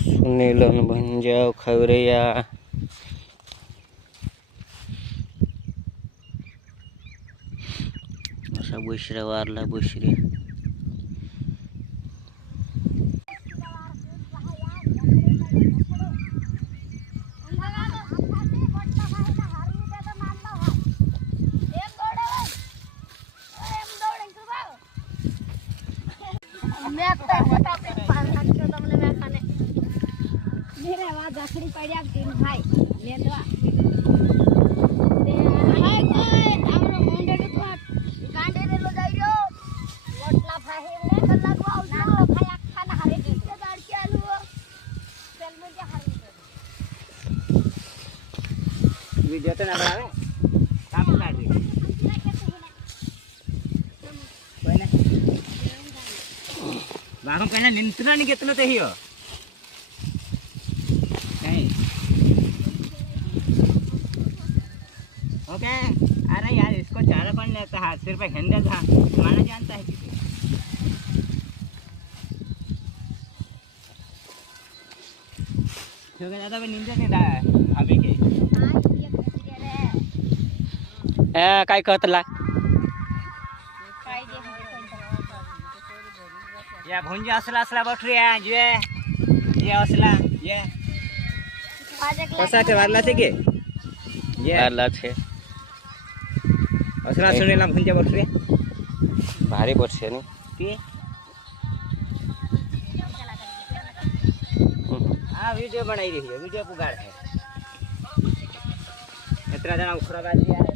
सुनील भंजाव खवरिया असा बुशरा वारला बुशरी वीडियो तो ना बनावे काम कर दे कोई ना बागम कहना निंत्रण नहीं कितना ते हियो नहीं ओके अरे यार इसको चारा कौन लेता है सिर्फ हिंदी था माना जानता है किसी क्योंकि ज़्यादा भी निंदा नहीं रहा है अभी के काय कहतला या भुंजा असला असला बठरी आहे ये असला ये कसा ते वारला से के ये वारला छे असला सुनेला भुंजा बठरी भारी पड़ছে नहीं के हाँ वीडियो बनाई रही है वीडियो पुगाड़ है इतना जना उखड़ा बाजी